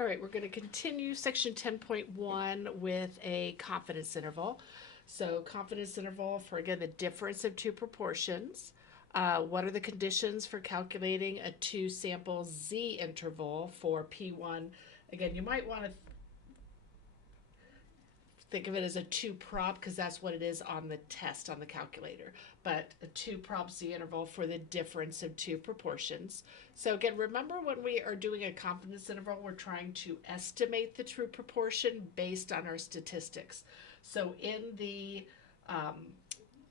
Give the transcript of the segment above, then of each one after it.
All right, we're going to continue section 10.1 with a confidence interval. So confidence interval for, again, the difference of two proportions. What are the conditions for calculating a two sample Z interval for P1? Again, you might want to think of it as a two prop because that's what it is on the test on the calculator, but a two prop Z interval for the difference of two proportions. So again, remember when we are doing a confidence interval, we're trying to estimate the true proportion based on our statistics. So in the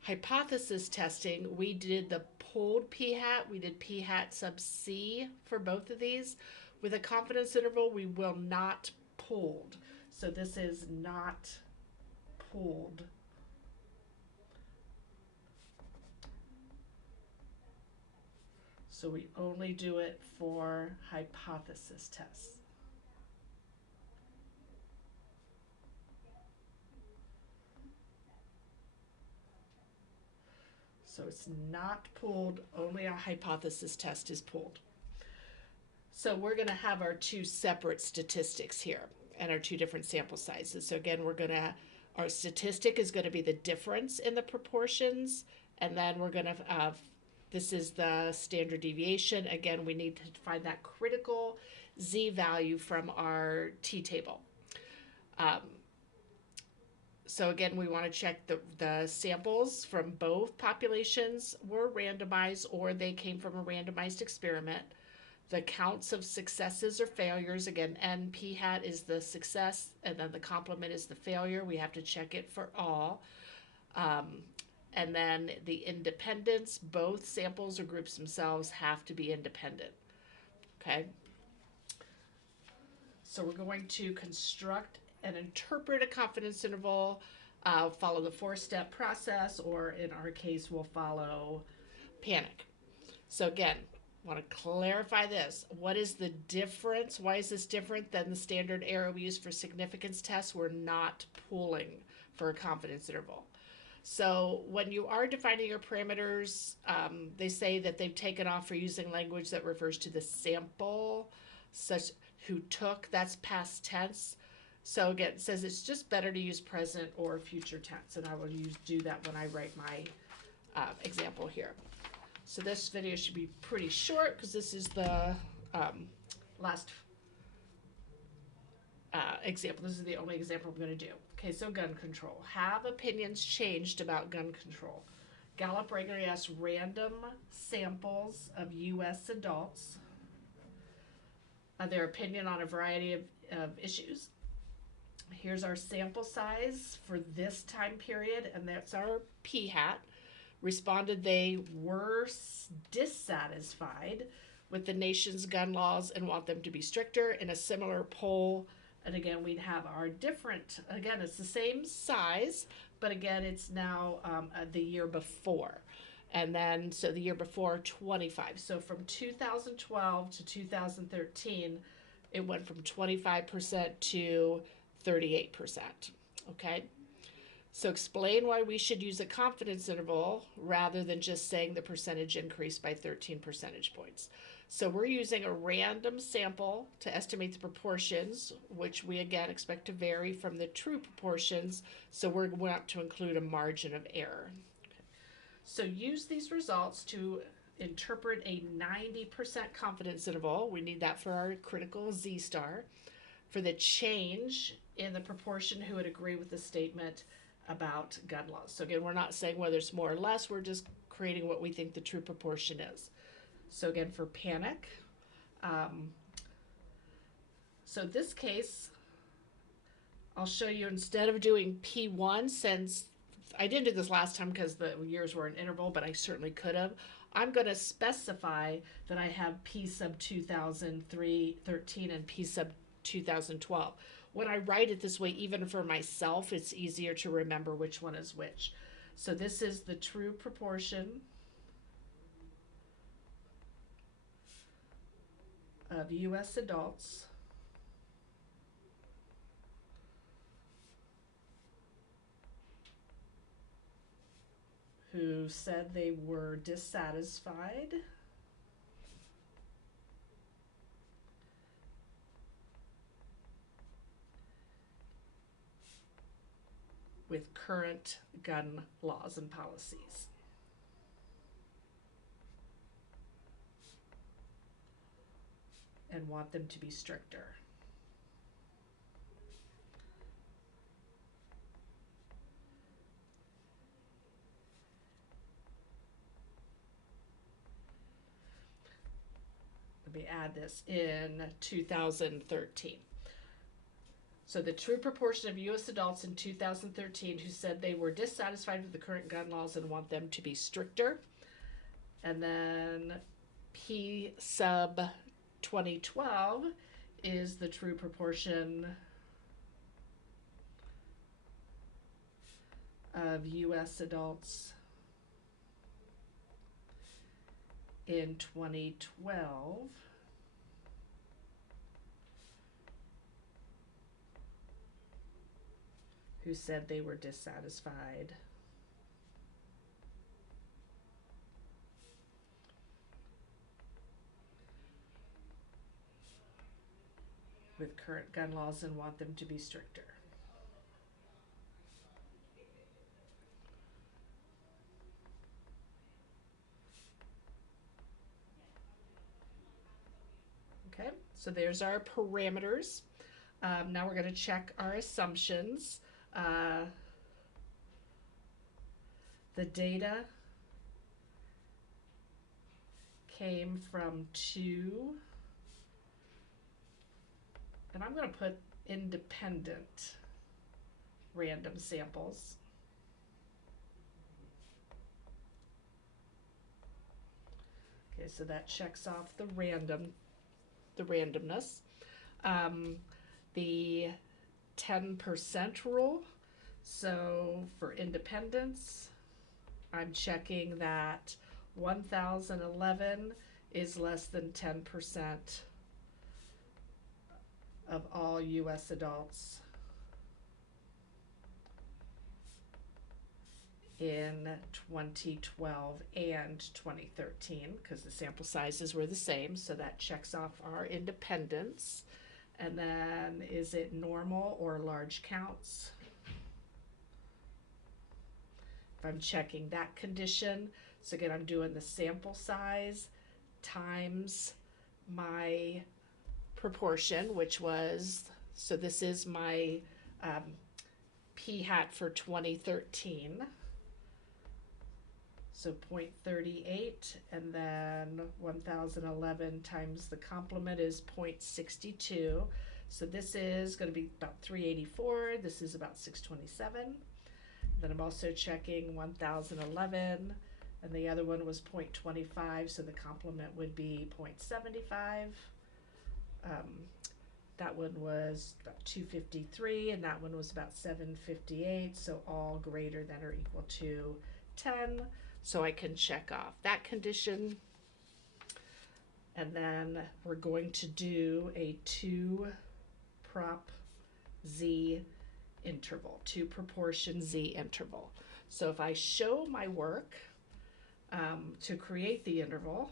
hypothesis testing, we did the pooled p-hat, we did p-hat sub c for both of these. With a confidence interval, we will not pooled. So this is not pooled. So we only do it for hypothesis tests. So it's not pooled, only a hypothesis test is pooled. So we're going to have our two separate statistics here and our two different sample sizes. So again, our statistic is going to be the difference in the proportions, and then we're going to this is the standard deviation. Again, we need to find that critical Z value from our t-table. So again, we want to check the samples from both populations were randomized or they came from a randomized experiment. The counts of successes or failures, again, N p-hat is the success and then the complement is the failure. We have to check it for all. And then the independence, both samples or groups themselves have to be independent. Okay. So we're going to construct and interpret a confidence interval, follow the four-step process, or in our case, we'll follow panic. So again, want to clarify this. What is the difference? Why is this different than the standard arrow we use for significance tests? We're not pooling for a confidence interval. So when you are defining your parameters, they say that they've taken off for using language that refers to the sample, such who took, that's past tense. So again, it says it's just better to use present or future tense, and I will do that when I write my example here. So this video should be pretty short because this is the last example. This is the only example I'm going to do. Okay, so gun control. Have opinions changed about gun control? Gallup regularly asks random samples of U.S. adults their opinion on a variety of issues. Here's our sample size for this time period, and that's our p-hat. Responded they were dissatisfied with the nation's gun laws and want them to be stricter. In a similar poll, and again, we'd have our different, again, it's the same size, but again, it's now the year before. And then, so the year before, 25. So from 2012 to 2013, it went from 25% to 38%. Okay? So explain why we should use a confidence interval rather than just saying the percentage increased by 13 percentage points. So we're using a random sample to estimate the proportions, which we again expect to vary from the true proportions. So we want to include a margin of error. Okay. So use these results to interpret a 90% confidence interval. We need that for our critical Z star for the change in the proportion who would agree with the statement about gun laws. So again, we're not saying whether it's more or less, we're just creating what we think the true proportion is. So again, for panic, so this case, I'll show you instead of doing P1, since I didn't do this last time because the years were an interval, but I certainly could have. I'm going to specify that I have P sub 2013 and P sub 2012. When I write it this way, even for myself, it's easier to remember which one is which. So this is the true proportion of U.S. adults who said they were dissatisfied with current gun laws and policies. And want them to be stricter. Let me add this in 2013. So the true proportion of U.S. adults in 2013 who said they were dissatisfied with the current gun laws and want them to be stricter. And then P sub 2012 is the true proportion of U.S. adults in 2012 who said they were dissatisfied with current gun laws and want them to be stricter. Okay, so there's our parameters. Now we're going to check our assumptions. The data came from 2, and I'm going to put independent random samples. Okay, so that checks off the randomness. The 10% rule. So for independence, I'm checking that 1011 is less than 10% of all U.S. adults in 2012 and 2013, because the sample sizes were the same, so that checks off our independence. And then, is it normal or large counts? If I'm checking that condition, so again, I'm doing the sample size times my proportion, which was, so this is my p hat for 2013. So 0.38, and then 1011 times the complement is 0.62. So this is going to be about 384. This is about 627. Then I'm also checking 1011, and the other one was 0.25, so the complement would be 0.75. That one was about 253, and that one was about 758, so all greater than or equal to 10. So I can check off that condition. And then we're going to do a 2 prop Z interval, 2 proportion Z interval. So if I show my work to create the interval,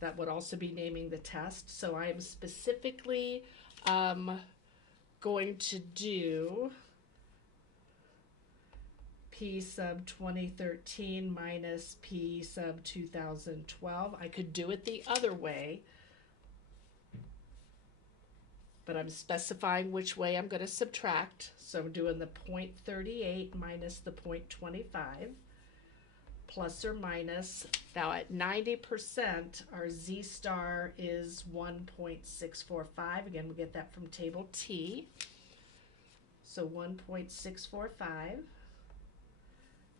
that would also be naming the test. So I am specifically going to do P sub 2013 minus P sub 2012. I could do it the other way, but I'm specifying which way I'm going to subtract. So I'm doing the 0.38 minus the 0.25, plus or minus. Now at 90%, our Z star is 1.645. Again, we get that from table T. So 1.645.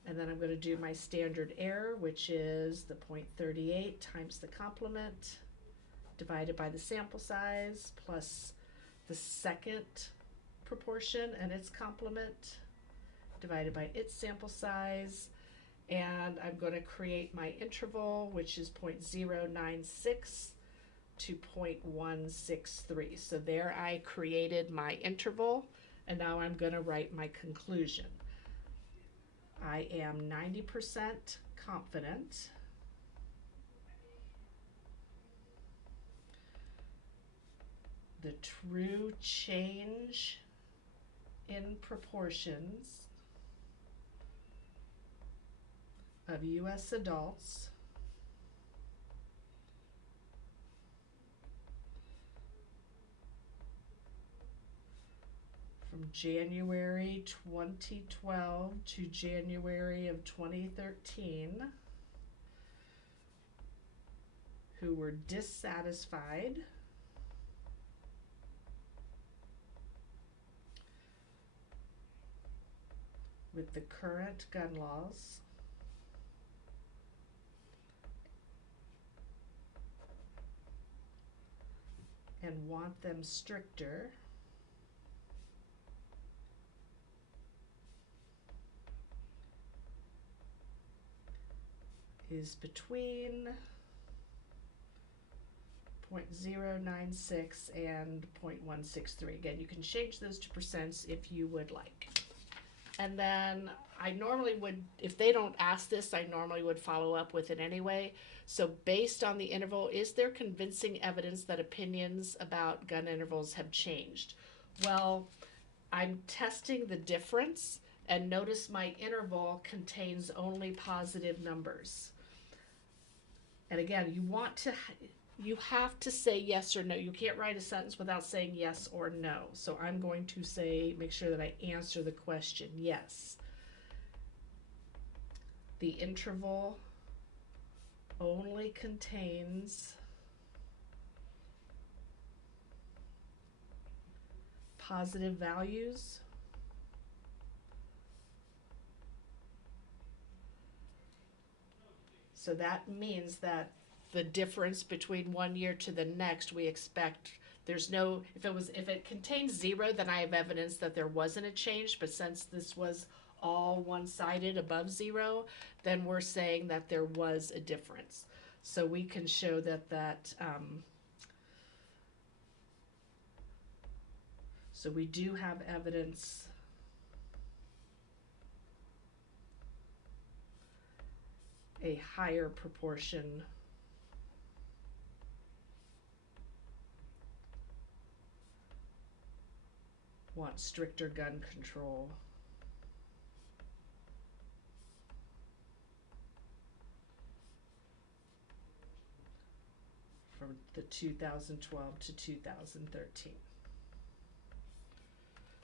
And then I'm going to do my standard error, which is the 0.38 times the complement divided by the sample size plus the second proportion and its complement divided by its sample size. And I'm going to create my interval, which is 0.096 to 0.163. So there I created my interval, and now I'm going to write my conclusion. I am 90% confident the true change in proportions of U.S. adults from January 2012 to January of 2013 who were dissatisfied with the current gun laws and want them stricter is between 0.096 and 0.163. Again, you can change those to percents if you would like. And then I normally would, if they don't ask this, I normally would follow up with it anyway. So based on the interval, is there convincing evidence that opinions about gun intervals have changed? Well, I'm testing the difference, and notice my interval contains only positive numbers. And again, you have to say yes or no. You can't write a sentence without saying yes or no. So I'm going to say, make sure that I answer the question, yes. The interval only contains positive values. So that means that the difference between 1 year to the next, we expect there's no, if it contains 0, then I have evidence that there wasn't a change, but since this was all one-sided above 0, then we're saying that there was a difference. So we can show that so we do have evidence a higher proportion want stricter gun control from the 2012 to 2013.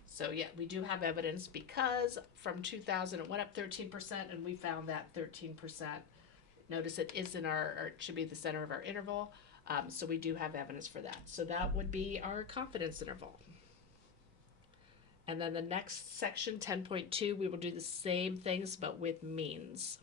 So yeah, we do have evidence because from 2000 it went up 13% and we found that 13%. Notice it is in or it should be the center of our interval. So we do have evidence for that. So that would be our confidence interval. And then the next section, 10.2, we will do the same things but with means.